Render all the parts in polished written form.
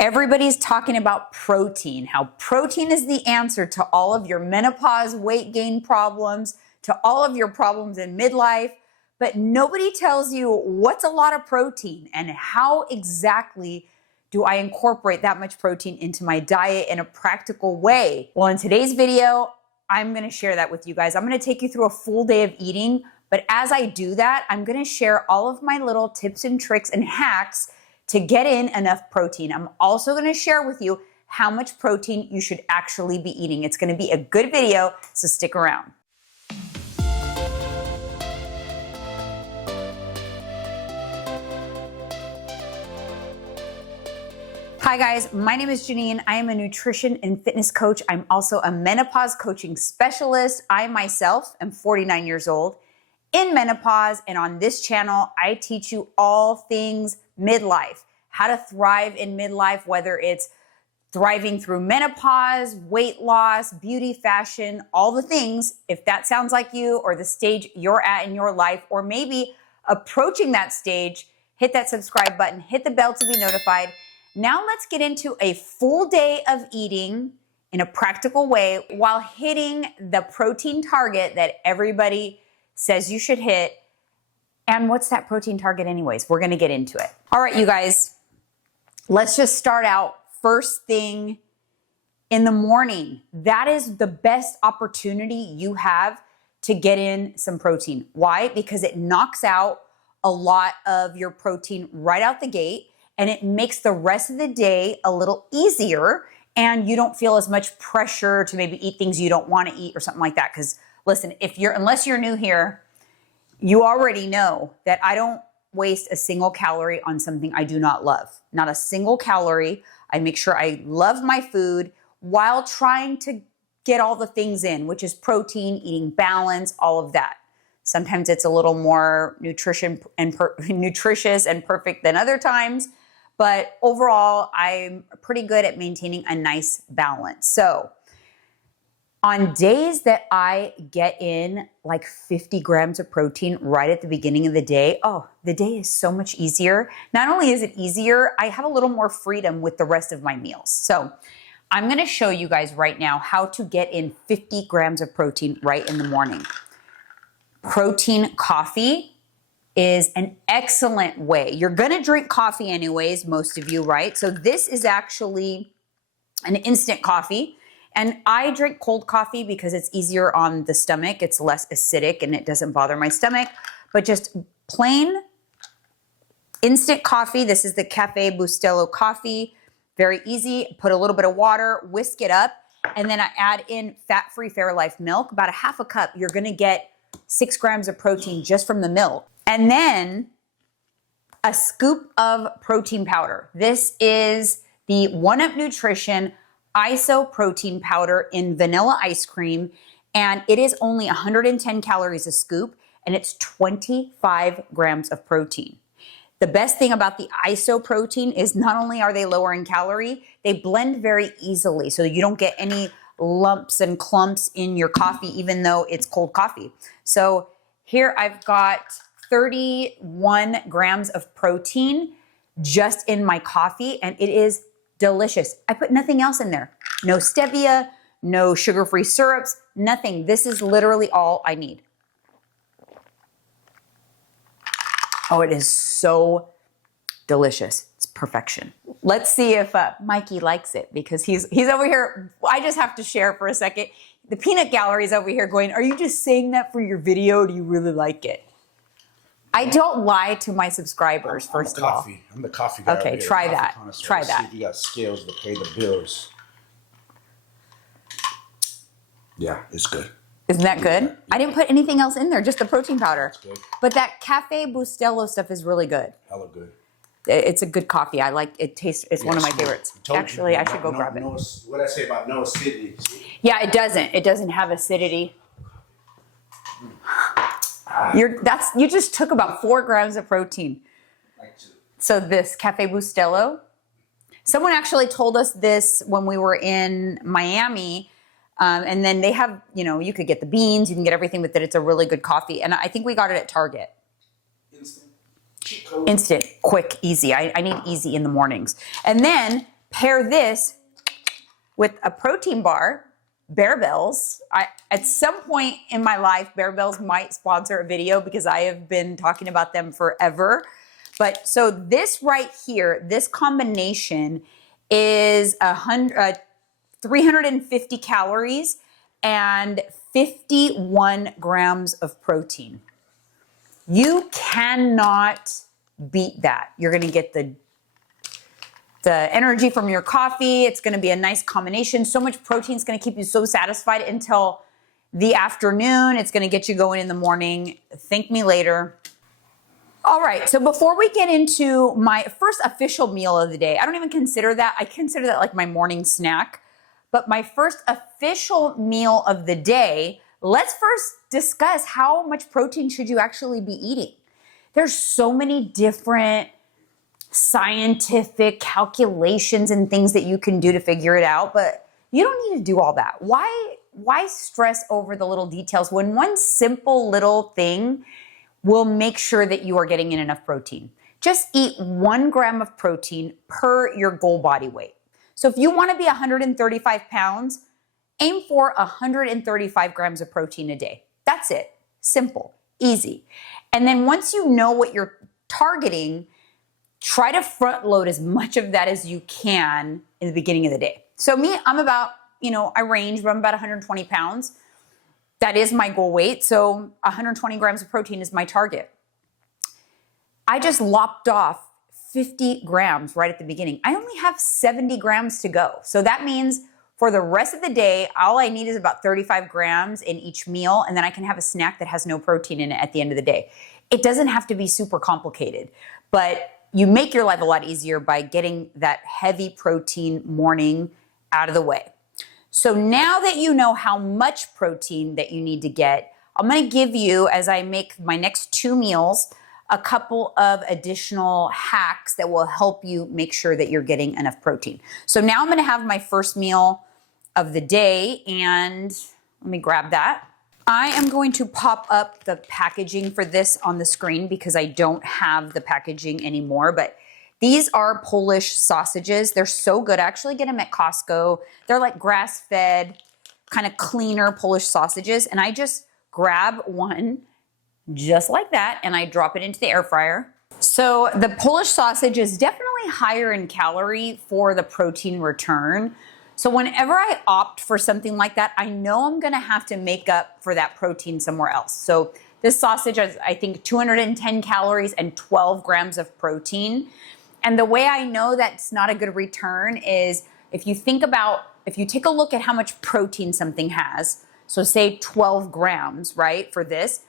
Everybody's talking about protein, how protein is the answer to all of your menopause, weight gain problems, to all of your problems in midlife, but nobody tells you what's a lot of protein and how exactly do I incorporate that much protein into my diet in a practical way. Well, in today's video, I'm gonna share that with you guys. I'm gonna take you through a full day of eating, but as I do that, I'm gonna share all of my little tips and tricks and hacks to get in enough protein. I'm also gonna share with you how much protein you should actually be eating. It's gonna be a good video, so stick around. Hi guys, my name is Jeanine. I am a nutrition and fitness coach. I'm also a menopause coaching specialist. I myself am 49 years old in menopause, and on this channel, I teach you all things midlife, how to thrive in midlife, whether it's thriving through menopause, weight loss, beauty, fashion, all the things. If that sounds like you or the stage you're at in your life, or maybe approaching that stage, hit that subscribe button, hit the bell to be notified. Now let's get into a full day of eating in a practical way while hitting the protein target that everybody says you should hit. And what's that protein target anyways? We're gonna get into it. All right, you guys, let's just start out first thing in the morning. That is the best opportunity you have to get in some protein. Why? Because it knocks out a lot of your protein right out the gate, and it makes the rest of the day a little easier, and you don't feel as much pressure to maybe eat things you don't want to eat or something like that. Because listen, unless you're new here, you already know that I don't waste a single calorie on something I do not love. Not a single calorie. I make sure I love my food while trying to get all the things in, which is protein, eating balance, all of that. Sometimes it's a little more nutritious and perfect than other times. But overall, I'm pretty good at maintaining a nice balance. So on days that I get in like 50 grams of protein right at the beginning of the day, the day is so much easier. Not only is it easier, I have a little more freedom with the rest of my meals. So I'm gonna show you guys right now how to get in 50 grams of protein right in the morning. Protein coffee is an excellent way. You're gonna drink coffee anyways, most of you, right? So this is actually an instant coffee. And I drink cold coffee because it's easier on the stomach. It's less acidic and it doesn't bother my stomach. But just plain instant coffee. This is the Cafe Bustelo coffee. Very easy. Put a little bit of water, whisk it up, and then I add in fat-free Fairlife milk, about a half a cup. You're gonna get 6 grams of protein just from the milk. And then a scoop of protein powder. This is the 1UP Nutrition ISO protein powder in vanilla ice cream. And it is only 110 calories a scoop, and it's 25 grams of protein. The best thing about the ISO protein is not only are they lower in calorie, they blend very easily. So you don't get any lumps and clumps in your coffee, even though it's cold coffee. So here I've got 31 grams of protein just in my coffee, and it is delicious. I put nothing else in there. No stevia, no sugar-free syrups, nothing. This is literally all I need. Oh, it is so delicious. It's perfection. Let's see if Mikey likes it, because he's over here. I just have to share for a second. The peanut gallery is over here going, are you just saying that for your video? Or do you really like it? I don't lie to my subscribers, first of all. I'm the coffee guy. Okay, try that. Try that. See if you got scales to pay the bills. Yeah, it's good. Isn't that good? Yeah. I didn't put anything else in there, just the protein powder. It's good. But that Cafe Bustelo stuff is really good. Hella good. It's a good coffee. I like it. It's one of my favorites. Actually, I should go grab it. What did I say about no acidity? Yeah, it doesn't. It doesn't have acidity. You just took about 4 grams of protein. So this Cafe Bustelo, someone actually told us this when we were in Miami, and then they have, you could get the beans, you can get everything with it. It's a really good coffee, and I think we got it at Target. Instant, quick, easy. I need easy in the mornings. And then pair this with a protein bar, Bear Bells. At some point in my life, Bear Bells might sponsor a video because I have been talking about them forever. But so this right here, this combination is 350 calories and 51 grams of protein. You cannot beat that. You're gonna get the energy from your coffee. It's gonna be a nice combination. So much protein is gonna keep you so satisfied until the afternoon. It's gonna get you going in the morning. Thank me later. All right, so before we get into my first official meal of the day, I don't even consider that. I consider that like my morning snack. But my first official meal of the day, let's first discuss how much protein should you actually be eating. There's so many different scientific calculations and things that you can do to figure it out, but you don't need to do all that. Why stress over the little details when one simple little thing will make sure that you are getting in enough protein? Just eat 1 gram of protein per your goal body weight. So if you want to be 135 pounds, aim for 135 grams of protein a day. That's it. Simple, easy. And then once you know what you're targeting, try to front load as much of that as you can in the beginning of the day. So me, I'm about, I range, but I'm about 120 pounds. That is my goal weight. So 120 grams of protein is my target. I just lopped off 50 grams right at the beginning. I only have 70 grams to go. So that means for the rest of the day, all I need is about 35 grams in each meal, and then I can have a snack that has no protein in it at the end of the day. It doesn't have to be super complicated, but you make your life a lot easier by getting that heavy protein morning out of the way. So now that you know how much protein that you need to get, I'm going to give you, as I make my next 2 meals, a couple of additional hacks that will help you make sure that you're getting enough protein. So now I'm going to have my first meal of the day, and let me grab that. I am going to pop up the packaging for this on the screen because I don't have the packaging anymore, but these are Polish sausages. They're so good. I actually get them at Costco. They're like grass-fed, kind of cleaner Polish sausages, and I just grab one just like that, and I drop it into the air fryer. So the Polish sausage is definitely higher in calorie for the protein return. So whenever I opt for something like that, I know I'm gonna have to make up for that protein somewhere else. So this sausage has, I think, 210 calories and 12 grams of protein. And the way I know that's not a good return is if you take a look at how much protein something has, so say 12 grams, right, for this,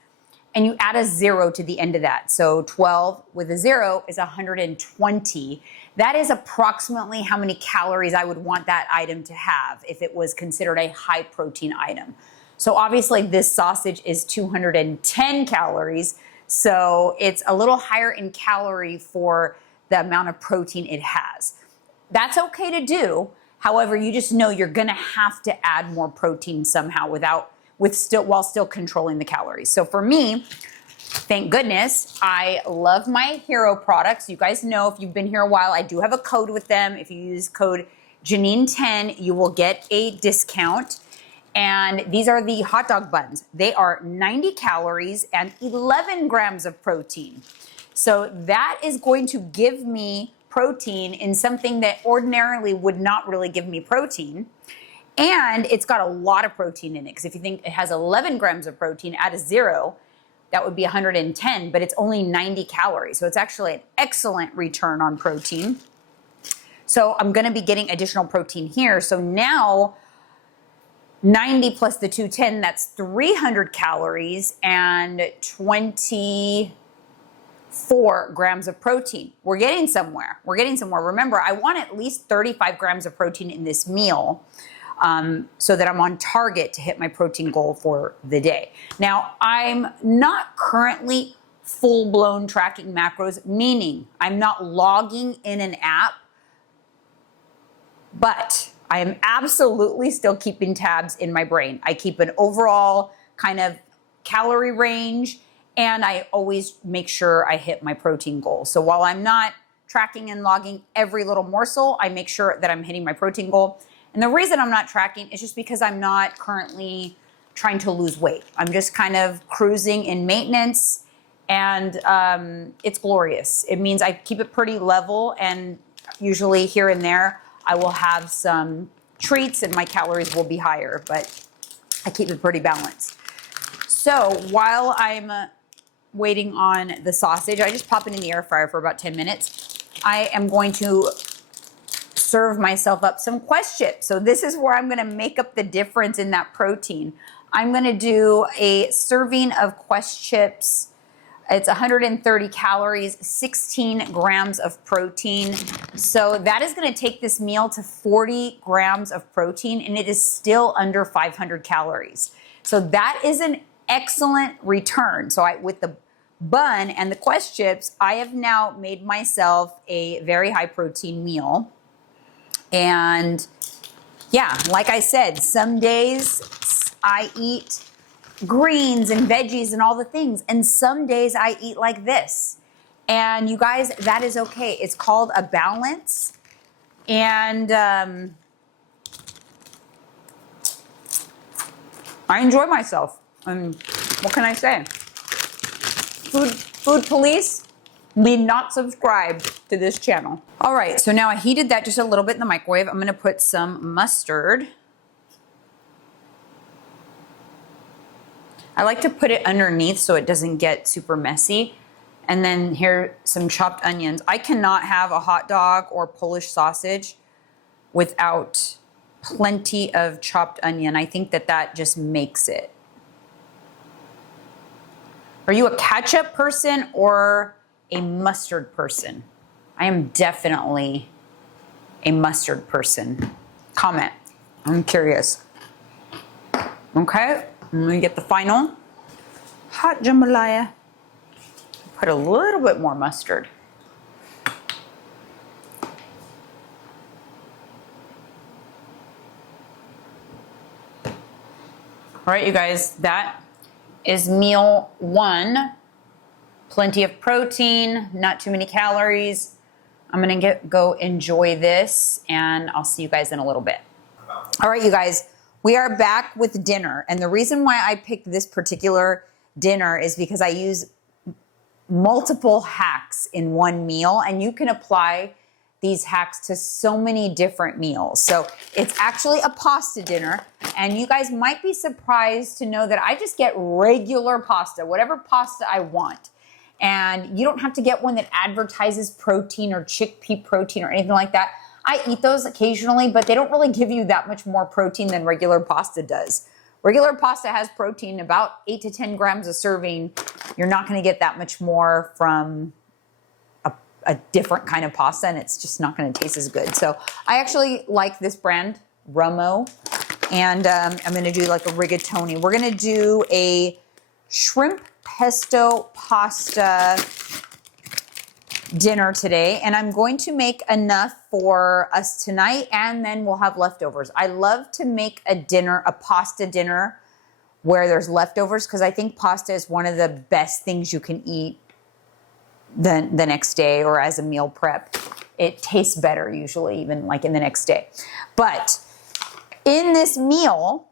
and you add a 0 to the end of that. So 12 with a 0 is 120. That is approximately how many calories I would want that item to have if it was considered a high protein item. So obviously this sausage is 210 calories. So it's a little higher in calorie for the amount of protein it has. That's okay to do. However, you just know you're gonna have to add more protein somehow while still controlling the calories. So for me, thank goodness, I love my Hero products. You guys know, if you've been here a while, I do have a code with them. If you use code Jeanine10, you will get a discount. And these are the hot dog buns. They are 90 calories and 11 grams of protein. So that is going to give me protein in something that ordinarily would not really give me protein. And it's got a lot of protein in it, because if you think it has 11 grams of protein, add a 0, that would be 110, but it's only 90 calories. So it's actually an excellent return on protein. So I'm gonna be getting additional protein here. So now 90 plus the 210, that's 300 calories and 24 grams of protein. We're getting somewhere. Remember, I want at least 35 grams of protein in this meal. So that I'm on target to hit my protein goal for the day. Now, I'm not currently full-blown tracking macros, meaning I'm not logging in an app, but I am absolutely still keeping tabs in my brain. I keep an overall kind of calorie range, and I always make sure I hit my protein goal. So while I'm not tracking and logging every little morsel. I make sure that I'm hitting my protein goal. And the reason I'm not tracking is just because I'm not currently trying to lose weight. I'm just kind of cruising in maintenance, and it's glorious. It means I keep it pretty level, and usually here and there I will have some treats and my calories will be higher, but I keep it pretty balanced. So while I'm waiting on the sausage, I just pop it in the air fryer for about 10 minutes. I am going to serve myself up some Quest chips. So this is where I'm going to make up the difference in that protein. I'm going to do a serving of Quest chips. It's 130 calories, 16 grams of protein. So that is going to take this meal to 40 grams of protein, and it is still under 500 calories. So that is an excellent return. So with the bun and the Quest chips, I have now made myself a very high protein meal. And yeah, like I said, some days I eat greens and veggies and all the things, and some days I eat like this. And you guys, that is okay. It's called a balance. And I enjoy myself. What can I say? Food police, be not subscribed to this channel. All right, so now I heated that just a little bit in the microwave. I'm gonna put some mustard. I like to put it underneath so it doesn't get super messy. And then here, some chopped onions. I cannot have a hot dog or Polish sausage without plenty of chopped onion. I think that just makes it. Are you a ketchup person or a mustard person? I am definitely a mustard person. Comment. I'm curious. Okay, I'm gonna get the final hot jambalaya. Put a little bit more mustard. All right, you guys, that is meal one. Plenty of protein, not too many calories. I'm gonna go enjoy this, and I'll see you guys in a little bit. All right, you guys, we are back with dinner. And the reason why I picked this particular dinner is because I use multiple hacks in one meal, and you can apply these hacks to so many different meals. So it's actually a pasta dinner, and you guys might be surprised to know that I just get regular pasta, whatever pasta I want. And you don't have to get one that advertises protein or chickpea protein or anything like that. I eat those occasionally, but they don't really give you that much more protein than regular pasta does. Regular pasta has protein, about 8 to 10 grams a serving. You're not gonna get that much more from a different kind of pasta, and it's just not gonna taste as good. So I actually like this brand, Rummo, and I'm gonna do like a rigatoni. We're gonna do a shrimp pesto pasta dinner today, and I'm going to make enough for us tonight, and then we'll have leftovers. I love to make a dinner, a pasta dinner, where there's leftovers, because I think pasta is one of the best things you can eat the next day or as a meal prep. It tastes better usually, even like in the next day. But in this meal,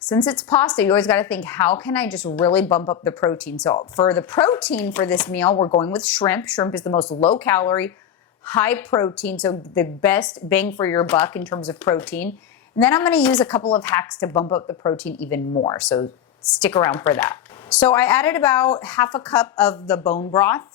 since it's pasta, you always got to think, how can I just really bump up the protein? So for the protein for this meal, we're going with shrimp. Shrimp is the most low calorie, high protein, so the best bang for your buck in terms of protein. And then I'm going to use a couple of hacks to bump up the protein even more. So stick around for that. So I added about half a cup of the bone broth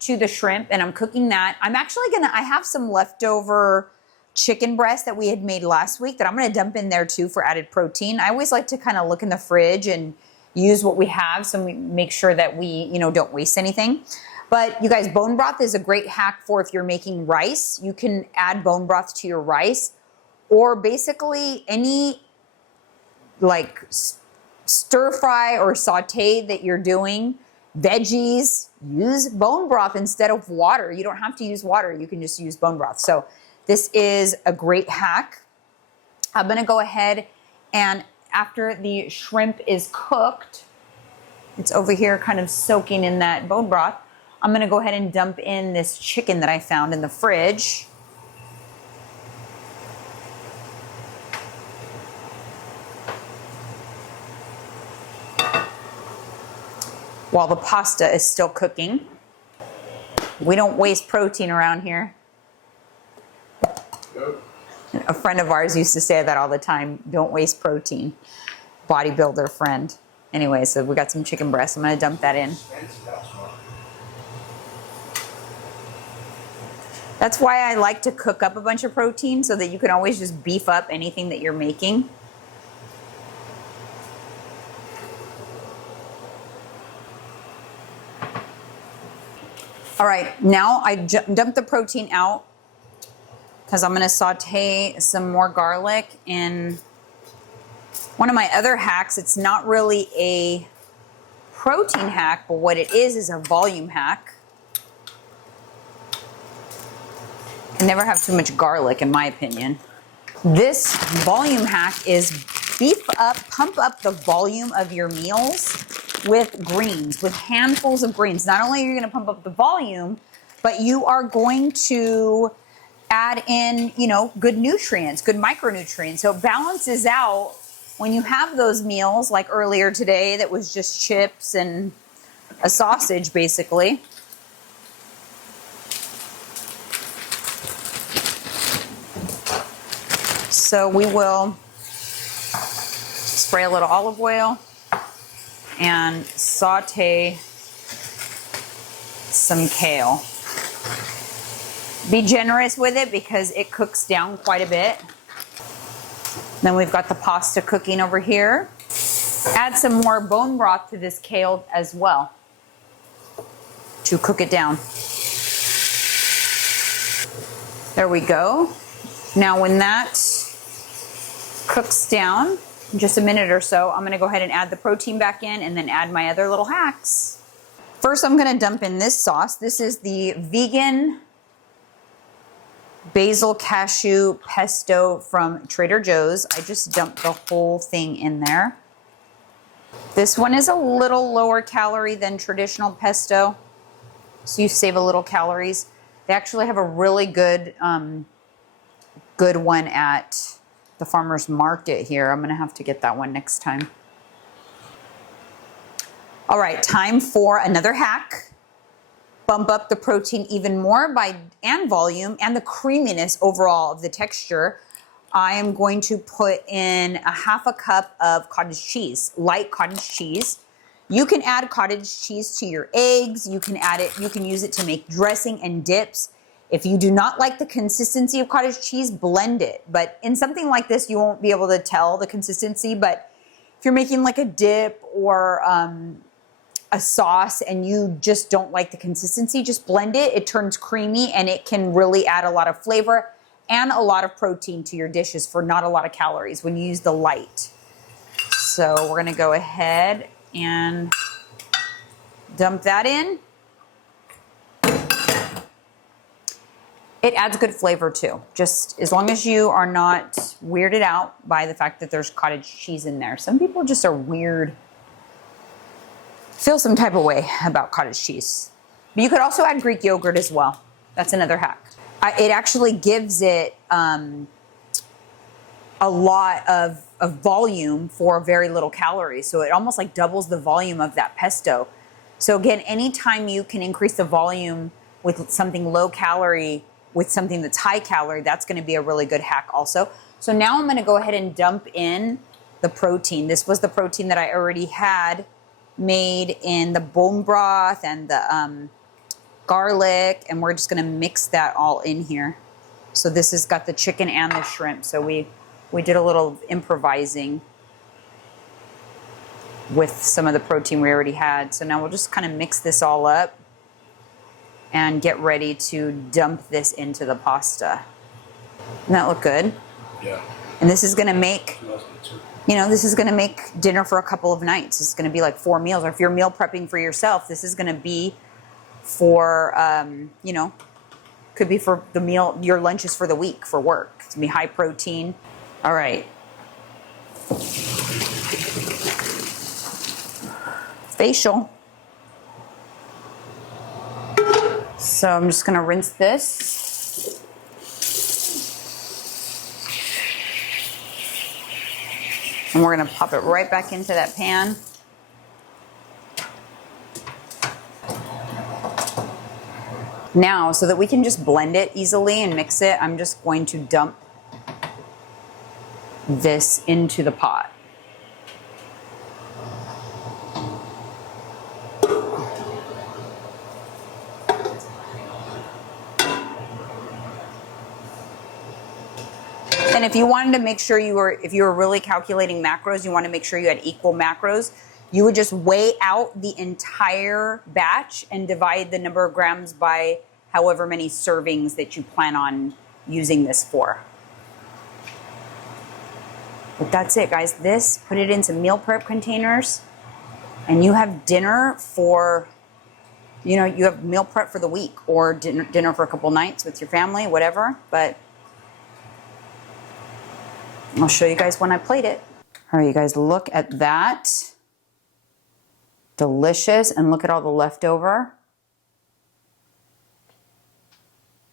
to the shrimp, and I'm cooking that. I'm actually I have some leftover chicken breast that we had made last week that I'm gonna dump in there too for added protein. I always like to kind of look in the fridge and use what we have, so we make sure that we, don't waste anything. But you guys, bone broth is a great hack for if you're making rice. You can add bone broth to your rice, or basically any like stir fry or saute that you're doing. Veggies, use bone broth instead of water. You don't have to use water. You can just use bone broth. So this is a great hack. I'm gonna go ahead, and after the shrimp is cooked, it's over here kind of soaking in that bone broth, I'm gonna go ahead and dump in this chicken that I found in the fridge. While the pasta is still cooking. We don't waste protein around here. Nope. A friend of ours used to say that all the time, don't waste protein. Bodybuilder friend. Anyway, so we got some chicken breast. I'm gonna dump that in. That's why I like to cook up a bunch of protein so that you can always just beef up anything that you're making. All right, now I dumped the protein out because I'm gonna saute some more garlic in one of my other hacks. It's not really a protein hack, but what it is a volume hack. Can never have too much garlic, in my opinion. This volume hack is pump up the volume of your meals with greens, with handfuls of greens. Not only are you gonna pump up the volume, but you are going to add in, you know, good nutrients, good micronutrients. So it balances out when you have those meals like earlier today that was just chips and a sausage basically. So we will spray a little olive oil and saute some kale. Be generous with it because it cooks down quite a bit. Then we've got the pasta cooking over here. Add some more bone broth to this kale as well to cook it down. There we go. Now when that cooks down, in just a minute or so, I'm gonna go ahead and add the protein back in and then add my other little hacks. First, I'm gonna dump in this sauce. This is the vegan basil cashew pesto from Trader Joe's. I just dumped the whole thing in there. This one is a little lower calorie than traditional pesto, so you save a little calories. They actually have a really good, good one at the farmer's market here. I'm gonna have to get that one next time. All right, time for another hack. Bump up the protein even more and volume and the creaminess overall of the texture. I am going to put in a half a cup of cottage cheese, light cottage cheese. You can add cottage cheese to your eggs. You can add it, you can use it to make dressing and dips. If you do not like the consistency of cottage cheese, blend it. But in something like this, you won't be able to tell the consistency. But if you're making like a dip or a sauce and you just don't like the consistency, just blend it. It turns creamy and it can really add a lot of flavor and a lot of protein to your dishes for not a lot of calories when you use the light. So we're gonna go ahead and dump that in. It adds good flavor too, just as long as you are not weirded out by the fact that there's cottage cheese in there. Some people just are weird, feel some type of way about cottage cheese. But you could also add Greek yogurt as well. That's another hack. It actually gives it a lot of volume for very little calories. So it almost like doubles the volume of that pesto. So again, anytime you can increase the volume with something low calorie, with something that's high calorie, that's gonna be a really good hack also. So now I'm gonna go ahead and dump in the protein. This was the protein that I already had made in the bone broth and the garlic, and we're just gonna mix that all in here. So this has got the chicken and the shrimp. So we did a little improvising with some of the protein we already had. So now we'll just kind of mix this all up and get ready to dump this into the pasta. Doesn't that look good? Yeah. And this is gonna make, you know, this is gonna make dinner for a couple of nights. It's gonna be like 4 meals. Or if you're meal prepping for yourself, this is gonna be for, you know, could be for the meal, your lunches for the week for work. It's gonna be high protein. All right. Facial. So I'm just gonna rinse this. And we're gonna pop it right back into that pan. Now, so that we can just blend it easily and mix it, I'm just going to dump this into the pot. And if you wanted to make sure if you were really calculating macros, you want to make sure you had equal macros, you would just weigh out the entire batch and divide the number of grams by however many servings that you plan on using this for. But that's it, guys. Put it in some meal prep containers, and you have dinner for, you have meal prep for the week, or dinner for a couple nights with your family, whatever. But I'll show you guys when I plate it. All right, you guys, look at that. Delicious, and look at all the leftover.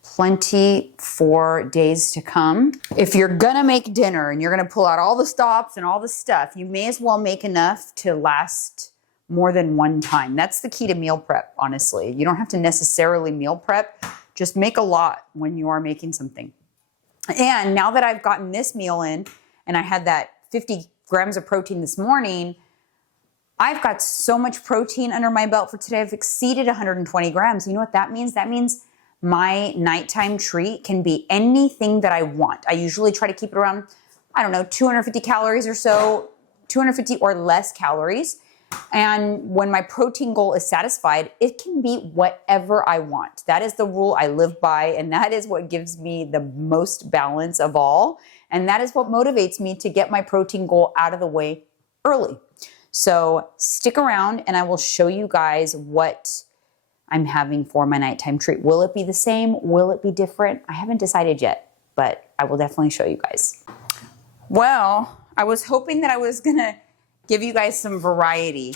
Plenty for days to come. If you're gonna make dinner and you're gonna pull out all the stops and all the stuff, you may as well make enough to last more than one time. That's the key to meal prep, honestly. You don't have to necessarily meal prep. Just make a lot when you are making something. And now that I've gotten this meal in, and I had that 50 grams of protein this morning, I've got so much protein under my belt for today. I've exceeded 120 grams. You know what that means? That means my nighttime treat can be anything that I want. I usually try to keep it around, 250 calories or so, 250 or less calories. And when my protein goal is satisfied, it can be whatever I want. That is the rule I live by, and that is what gives me the most balance of all. And that is what motivates me to get my protein goal out of the way early. So stick around and I will show you guys what I'm having for my nighttime treat. Will it be the same? Will it be different? I haven't decided yet, but I will definitely show you guys. Well, I was hoping that I was gonna give you guys some variety,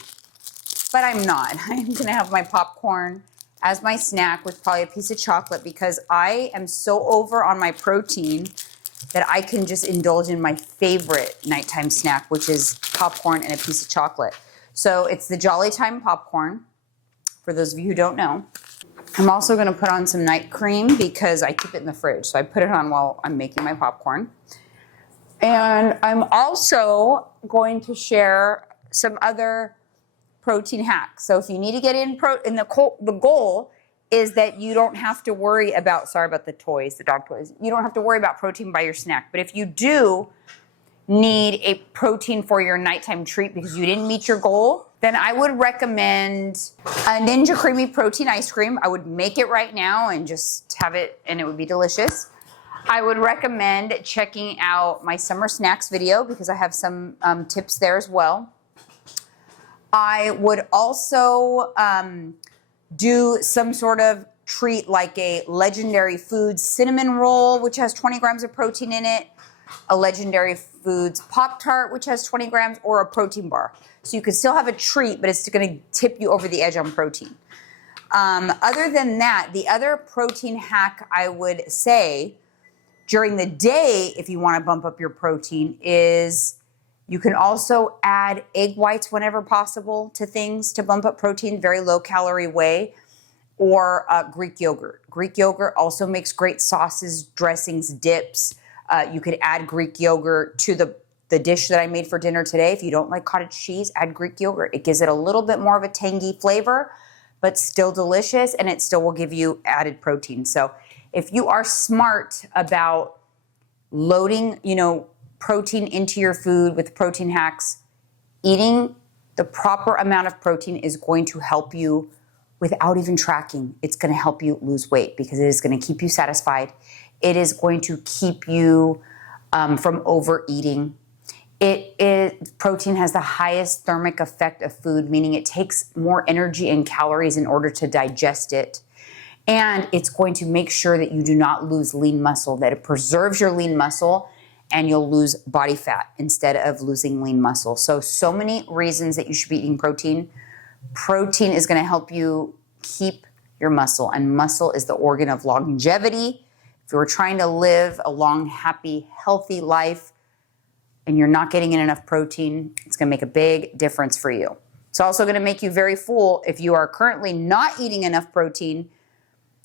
but I'm not. I'm gonna have my popcorn as my snack with probably a piece of chocolate, because I am so over on my protein that I can just indulge in my favorite nighttime snack, which is popcorn and a piece of chocolate. So it's the Jolly Time popcorn, for those of you who don't know. I'm also gonna put on some night cream because I keep it in the fridge. So I put it on while I'm making my popcorn. And I'm also going to share some other protein hacks. So if you need to get in the goal is that you don't have to worry about, sorry about the toys, the dog toys. You don't have to worry about protein by your snack. But if you do need a protein for your nighttime treat because you didn't meet your goal, then I would recommend a Ninja Creamy Protein Ice Cream. I would make it right now and just have it, and it would be delicious. I would recommend checking out my summer snacks video because I have some tips there as well. I would also do some sort of treat like a Legendary Foods cinnamon roll, which has 20 grams of protein in it, a Legendary Foods Pop-Tart, which has 20 grams, or a protein bar. So you could still have a treat, but it's gonna tip you over the edge on protein. Other than that, the other protein hack I would say during the day, if you wanna bump up your protein, is you can also add egg whites whenever possible to things to bump up protein, very low calorie way, or Greek yogurt. Greek yogurt also makes great sauces, dressings, dips. You could add Greek yogurt to the dish that I made for dinner today. If you don't like cottage cheese, add Greek yogurt. It gives it a little bit more of a tangy flavor, but still delicious, and it still will give you added protein. So if you are smart about loading, protein into your food with protein hacks, eating the proper amount of protein is going to help you without even tracking. It's going to help you lose weight because it is going to keep you satisfied. It is going to keep you from overeating. Protein has the highest thermic effect of food, meaning it takes more energy and calories in order to digest it. And it's going to make sure that you do not lose lean muscle, that it preserves your lean muscle, and you'll lose body fat instead of losing lean muscle. So many reasons that you should be eating protein. Protein is going to help you keep your muscle. And muscle is the organ of longevity. If you're trying to live a long, happy, healthy life and you're not getting in enough protein, it's going to make a big difference for you. It's also going to make you very full. If you are currently not eating enough protein,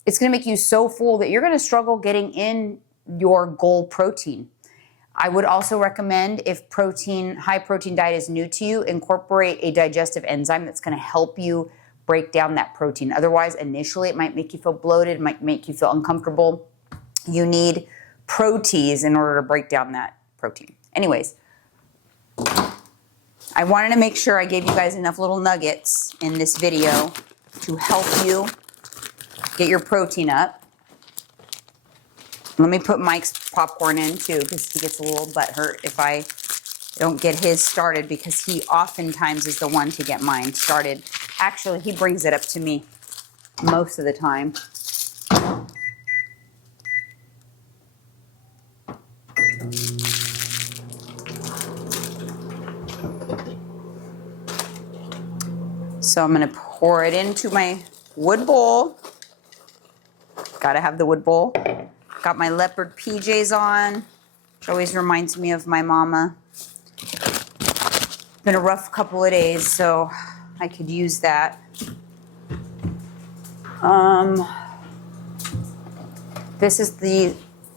it's going to make you so full that you're going to struggle getting in your goal protein. I would also recommend, if high protein diet is new to you, incorporate a digestive enzyme that's going to help you break down that protein. Otherwise, initially, it might make you feel bloated, it might make you feel uncomfortable. You need proteins in order to break down that protein. Anyways, I wanted to make sure I gave you guys enough little nuggets in this video to help you get your protein up. Let me put Mike's popcorn in too, because he gets a little butthurt if I don't get his started, because he oftentimes is the one to get mine started. Actually, he brings it up to me most of the time. So I'm going to pour it into my wood bowl. Gotta have the wood bowl. Got my leopard PJs on, which always reminds me of my mama. Been a rough couple of days, so I could use that. This is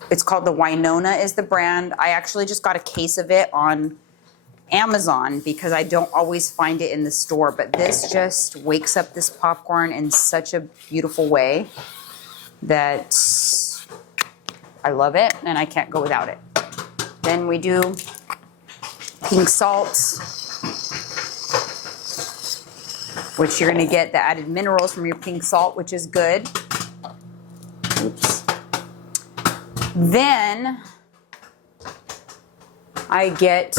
it's called the Winona is the brand. I actually just got a case of it on Amazon because I don't always find it in the store, but this just wakes up this popcorn in such a beautiful way that I love it and I can't go without it. Then we do pink salt, which you're gonna get the added minerals from your pink salt, which is good. Oops. Then I get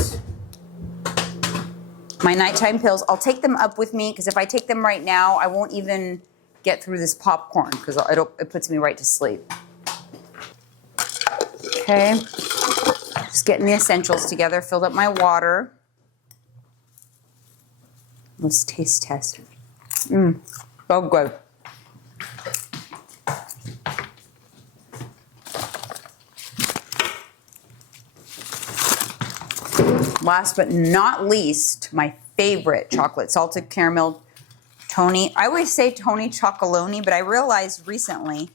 my nighttime pills. I'll take them up with me because if I take them right now, I won't even get through this popcorn because it puts me right to sleep. Okay, just getting the essentials together. Filled up my water. Let's taste test. So good. Last but not least, my favorite chocolate salted caramel Tony. I always say Tony Chocolonely, but I realized recently,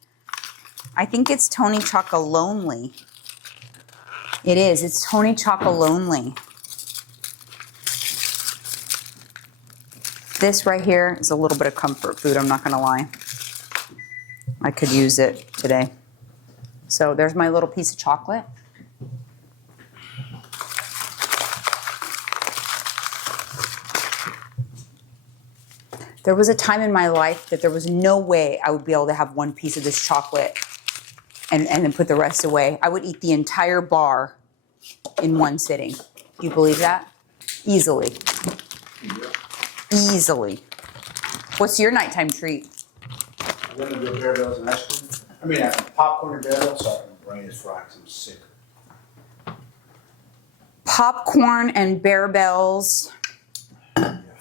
I think it's Tony Chocolonely. It is. It's Tony Chocolonely. This right here is a little bit of comfort food, I'm not going to lie. I could use it today. So there's my little piece of chocolate. There was a time in my life that there was no way I would be able to have one piece of this chocolate and then put the rest away. I would eat the entire bar in one sitting. Do you believe that? Easily. Easily. What's your nighttime treat? I'm going to do Bear Bells and ice cream. I mean, popcorn and Bear Bells, so I can brain is fried because I'm sick. Popcorn and Bear Bells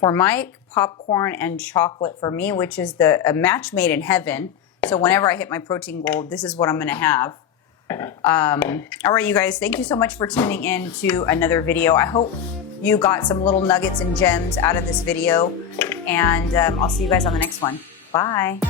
for Mike. Popcorn and chocolate for me, which is a match made in heaven. So whenever I hit my protein goal, this is what I'm going to have. All right, you guys, thank you so much for tuning in to another video. I hope you got some little nuggets and gems out of this video, and I'll see you guys on the next one. Bye.